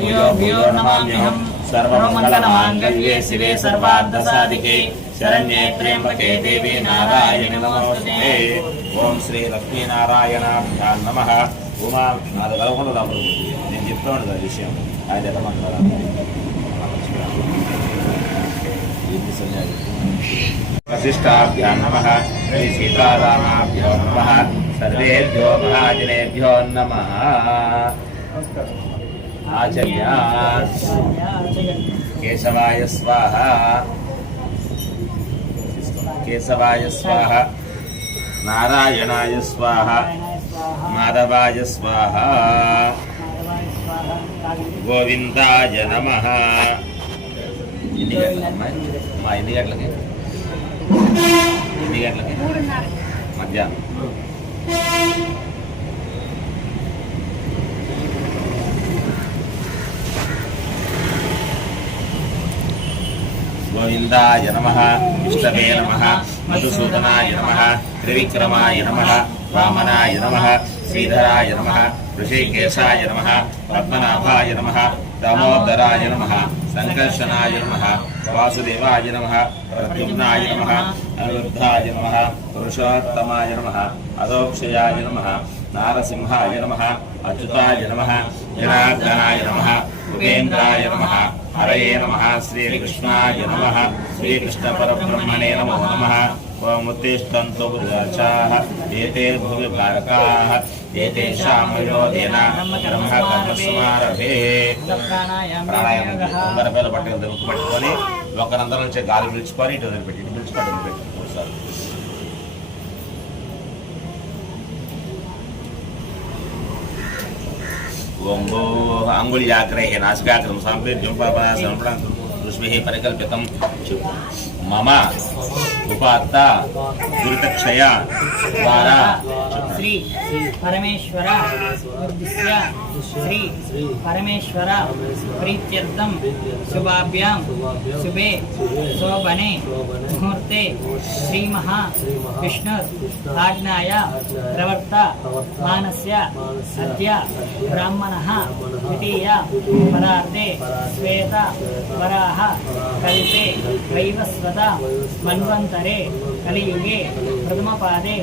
भूयो भूयो नमाम्यहं सर्वमङ्गलमाङ्गल्ये शिवे सर्वार्थसाधिके शरण्ये त्र्यम्बके देवी नारायणि नमोस्तुते। ओम श्री लक्ष्मीनारायणाभ्यां नमः। उमा नाद కలవకుండా రాముడు నేను చెప్తా ఉంటాను విషయం ఆయన ఎట్టమంటారా वशिष्ठाभ्यां नमः। श्री सीतारामाभ्यो नमः। सर्वेभ्यो महाजनेभ्यो नमः। आचर्य केशवाय स्वाहा केशवाय स्वाहा नारायणाय स्वाहा माधवाय स्वाहा गोविंदाय नमः। ఎన్ని గంటలకి మధ్యాహ్నం गोविंदाय नमः। विष्णवे नमः। मधुसूदनाय नमः। त्रिविक्रमाय नमः। वामनाय नमः। श्रीधराय नमः। ऋषिकेशाय नमः। पद्मनाभाय नमः। दामोदराय नमः। संकर्षणाय नमः। वासुदेवाय नमः। प्रद्युम्नाय नमः। अनिरुद्धाय नमः। पुरुषोत्तमाय नमः। अदोक्षयाय नमः। नारसिंहाय नमः। अच्युताय नमः। जनार्दनाय नमः। उपेन्द्राय नमः। हरये नमः। श्रीकृष्णाय नमः। श्रीकृष्णपरब्रह्मणे नमो नमः। ओम उत्तिष्ठन्तु पुरुषाः एते भुवि भारकाः एतेषां विरोधेन ब्रह्मकर्मसमारभे। ప్రాణాయామం ఉంగరపేల పట్టుకొని ఒకరందరం నుంచి గాలి పిలుచుకొని ఇటు వదిలిపెట్టి ఇటు పిలుచుకొని వదిలిపెట్టి ఒకసారి ఓం భూ అంగుళ్యాగ్రహే నాసికాగ్రం సాంపేర్యం పాపనాశనం దుష్మిః పరికల్పితం మమ ఉపాత్త దురితక్షయ ద్వారా శ్రీ పరమేశ్వర ఉద్దిశ్య శ్రీ పరమేశ్వర ప్రీత్యర్థం శుభాభ్యాం శుభే శోభనే ముహూర్తే శ్రీ మహా విష్ణు ఆజ్ఞాయ ప్రవర్త మానస్య అద్య బ్రాహ్మణః ద్వితీయ పరార్ధే శ్వేత వరాహ కల్పే వైవస్వత మన్వంతరే కలియుగే ప్రథమపాదే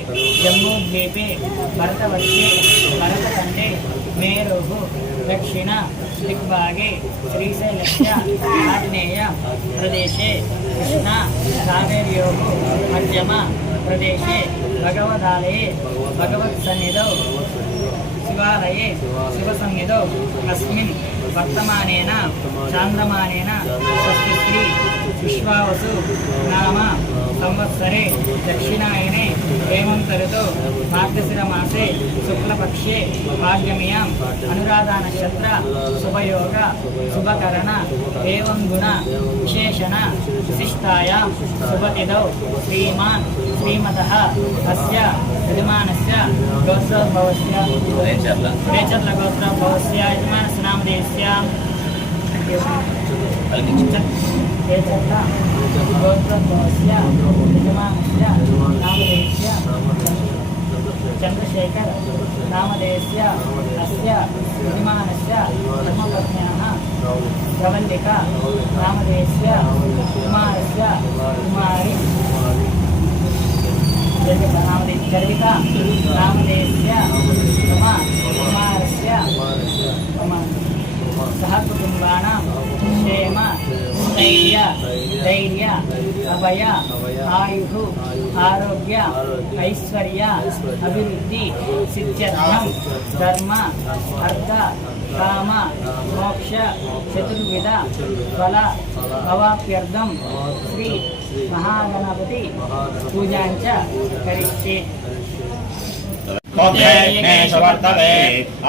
జమ్మూద్వీపే భరతవర్షే భరతఖండే మేరోః దక్షిణ దిగ్భాగే శ్రీశైలస్య ఆగ్నేయ ప్రదేశే కృష్ణ కావేర్యోః మధ్యమ ప్రదేశే భగవదాలయే భగవత్సన్నిధౌ శివాలయే శివసన్నిధౌ అస్మిన్ వర్తమానేన చాంద్రమానేన స్వస్తిశ్రీ విశ్వావసు నామ సంవత్సరే దక్షిణాయనే హేమంత ఋతౌ మార్గశిర మాసే శుక్లపక్షే భాగ్యమియాం అనురాధా నక్షత్ర శుభయోగ శుభకరణ ఏవం గుణ విశేషణ విశిష్టాయాం శుభతిథౌ శ్రీమాన్ శ్రీమతః అస్య యజమానస్య గోత్రోద్భవస్య రేచర్ల గోత్రోద్భవస్య యజమానస్య నామధేయస్య గోత్రోద్భవస్య యజమానస్య నామధేయస్య చంద్రశేఖర్ నామధేయస్య అస్య యజమానస్య ధర్మపత్న్యాః ప్రవల్లిక నామధేయస్య కుమారస్య కుమారి జర్విక నామధేయస్య మమ కుమారస్య सहकुटुम्बानां क्षेम धैर्य अभय आयुः आरोग्य ऐश्वर्य अभिवृद्धि सिद्ध्यर्थं धर्म अर्थ काम मोक्ष चतुर्विध फल अवाप्यर्थं श्री महागणपति पूजां च करिष्ये। वर्तते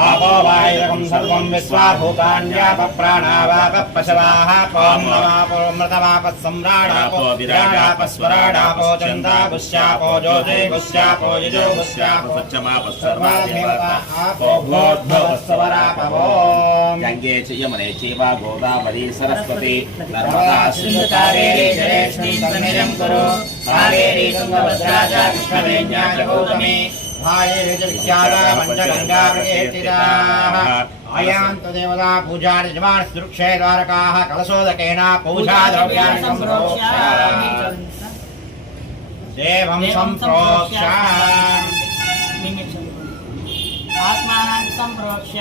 आपो वायुरकं सर्वं विश्वाभूतान्यापप्राणावापपशवाः पौर्णमापोमृतमापस्सम्राडापो विराडापस्वराडापो चन्दापुष्यापो ज्योतिपुष्यापो यजुपुष्यापो स्वच्छमापस्सर्वादेवतापो भूर्भुवस्वरापवो गङ्गे च यमुने चैव गोदावरी सरस्वती नर्मदा सिन्धुकावेरी जलेष्णी सन्निधिं कुरु कावेरी तुङ्गभद्रा च कृष्णवेण्या च गौतमी भाये विख्याता पंचगंगा प्रकीर्तिताः आयान्तु देवता पूजार्जवान् सुरुक्षे द्वारकाः कलशोदकेन पूजा द्रव्याणि सम्प्रोक्ष्य देवं सम्प्रोक्ष्य आत्मानं सम्प्रोक्ष्य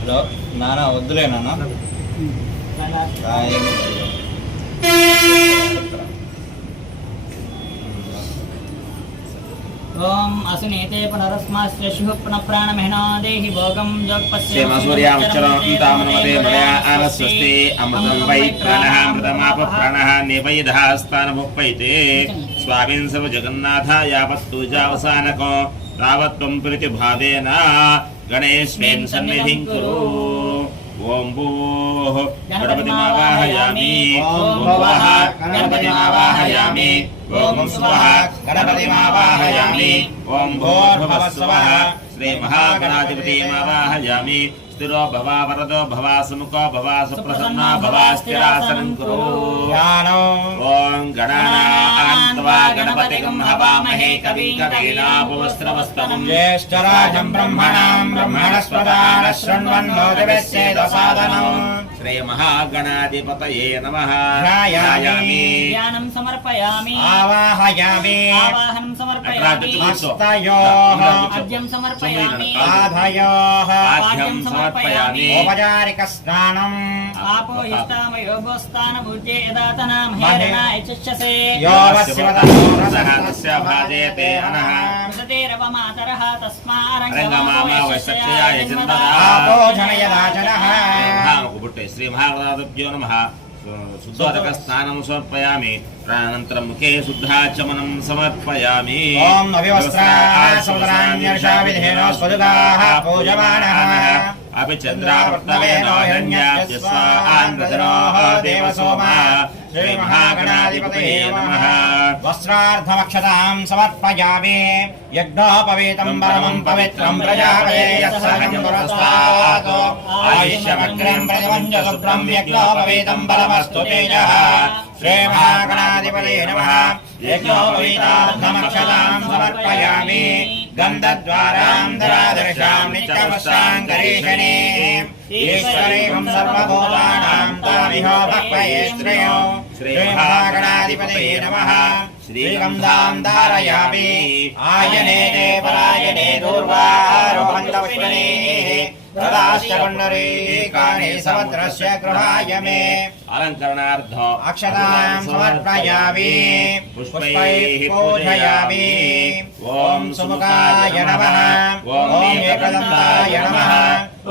హలో నాన్న వద్దులే నాన్న ओम असुनीते पुनरस्मास्य शुभ पुनः प्राणमहिना देहि भोगं जोगपस्य सूर्यामचरन्तामनमते मया आनस्वस्ति अमृतं वै प्राणः अमृतमाप प्राणः निवैधास्तानमुपैते स्वामिन् सर्व जगन्नाथ यावत्तूजावसानको तावत्त्वं प्रीतिभावेन गणेशेन सन्निधिं कुरु ओम भूः गणपतिमावाहयामि ओम भुवः गणपतिमावाहयामि ओम स्वः गणपतिमावाहयामि ओम भूर्भुवः स्वः श्री महागणाधिपतिमावाहयामि स्थिरो भवा वरदो भवा सुमुखो भवा सुप्रसन्नो भवा स्थिरासनं कुरु ओम गणानान्त्वा गणपतिगं हवामहे कविं कवीनाभवस्त्रवस्तमं ज्येष्ठराजं ब्रह्मणां ब्रह्मणस्पदान शृण्वन्नोतिवेश्चेदसादनं श्री महागणाधिपतये नमः ध्यायामि ध्यानं समर्पयामि आवाहयामि आवाहनं समर्पयामि हस्तयोः अर्घ्यं समर्पयामि पादयोः पाद्यं समर्पयामि औपचारिक स्नानम् आपो हिष्टामयो गोस्तानभूते यदातनां हेरणा यचष्यसे यो तस्य भाजयते अनः कृततेरवमातरः रङ्गमामावश्यक्षया यजन्तः आपो जनयदाचनः महामुकुपुट्टे श्री महागणाधिपत्यो नमः शुद्धोदकस्नानं समर्पयामि अनन्तरं मुखे शुद्धाचमनं समर्पयामि ॐ अविवस्त्रासुरान्यर्षाविधेनो स्वदुगाः पूजमानः अपि चन्द्रावर्तवेनो हिरण्याद्यस्वान्वदनोः देवसोमा श्री महागणाधिपतये नमः वस्त्रार्धमक्षतां समर्पयामि यज्ञोपवीतं परमं पवित्रं प्रजापते यत्सहजं पुरस्तात् आयुष्यमग्रं प्रतिमञ्च शुभ्रं यज्ञोपवीतं बलमस्तु तेजः श्री महागणाधिपतये नमः यज्ञोपवीतार्धमक्षतां समर्पयामि गन्धद्वारां धरादर्शां नित्यमस्तां करीषणे ईश्वरीं सर्वभूतानां तामिहो भक्वये श्रेयो श्री महागणाधिपतये नमः श्रीगन्धां धारयामि आयने देवरायणे दूर्वारोहन्तपुष्पणे तदाश्च पुण्डरीकानि समुद्रस्य गृहाय मे अलङ्करणार्थ अक्षतां समर्पयामि पुष्पैः पूजयामि ॐ सुमुखाय नमः ॐ एकदन्ताय नमः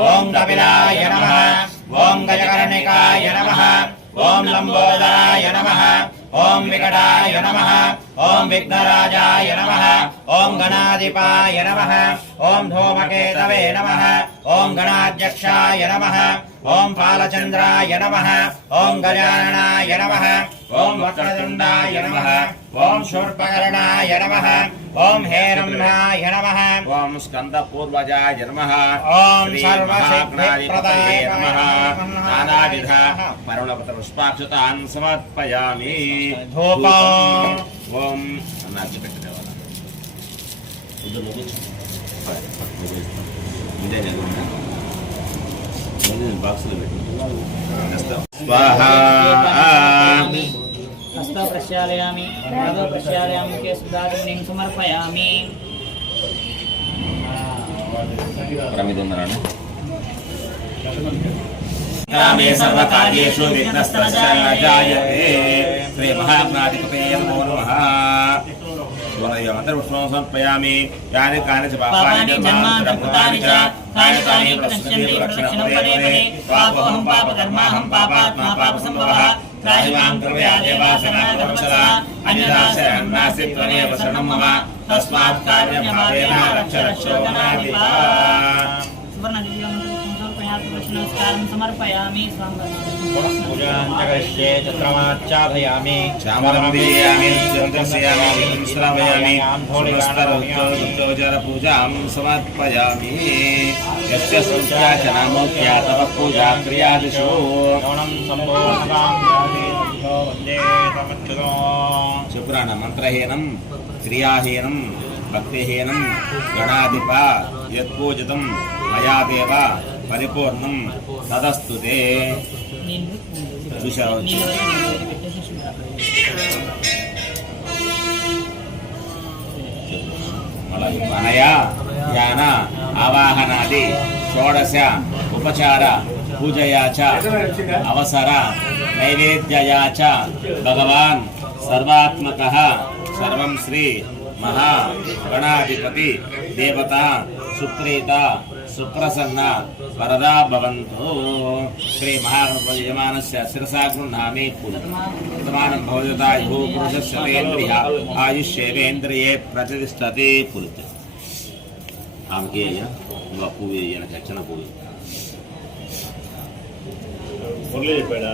ॐ कपिलाय नमः ॐ गजकर्णिकाय नमः ॐ लम्बोदराय नमः ॐ विकटाय नमः ॐ विघ्नराजाय नमः ॐ गणाधिपाय नमः ॐ धूमकेतवे नमः ॐ गणाध्यक्षाय नमः ॐ फालचन्द्राय नमः ॐ गजाननाय नमः ॐ वक्रतुण्डाय नमः ॐ शूर्पकर्णाय नमः ॐ हेरम्याय नमः ॐ स्कन्दपूर्वजाय नमः ॐ सर्वसिद्धिप्रदाय नमः नानाविध परिमलपत्रपुष्पाक्षतान् समर्पयामि धूपम् ॐ అన్నాచి పెట్టేవాళ్ళ బాక్సులు పెట్టి స్వాహా हस्तो प्रक्षालयामि पादौ प्रक्षालयामि मुखे सुधाचमनीं समर्पयामि मे सर्वकार्येषु विघ्नस्तस्य न जायते श्री महागणाधिपतये नमो नमः स्वनयमन्तर्पुष्पं समर्पयामि यानि कानि च पापानि जन्मान्तरं कृतानि च तानि तानि प्रदक्ष्यन्ते प्रदक्षिणं पदे पदे पापोऽहं पापकर्माहं पापात्मा पापसम्भवः त्राहि मां कृपया देवा सनातनवत्सला अन्यथा शरणं नास्ति त्वमेव शरणं मम तस्मात् कार्यभावेन रक्ष रक्षोगणाधिपा नमस्कारं समर्पयामि पूजाञ्चकरिष्ये चन्द्रमाच्चाभयामि श्यामरमवीयामि चन्द्रस्यामि श्रावयामि पूजां समर्पयामि यस्य सूच्याचनामोक्त्या तव पूजा क्रियादिषु गौणं सम्भोगां वन्दे समच्युतो शुक्राण मंत्रहीनं क्रियाहीनं भक्तिहीनं गणाधिप यत्पूजितं मया देव परिपूर्णं तदस्तु ते అనయా ధ్యాన ఆవాహనాది షోడశ ఉపచార పూజయా చ అవసర నైవేద్యయా చ భగవాన్ సర్వాత్మకః సర్వం శ్రీ మహా గణాధిపతి దేవత సుప్రీత సుప్రసన్న వరదా భవంతు. శ్రీ మహాగణపతి యజమానస్య శిరసా గృహ్ణామి పూజితమానం భవజతాయ భూపురుషస్యేంద్రియ ఆయుష్యేవేంద్రియే ప్రతిష్టతి పులిత ఆమెకి ఇంకా పువ్వు వేయాలి చచ్చిన పువ్వు చెప్పాడా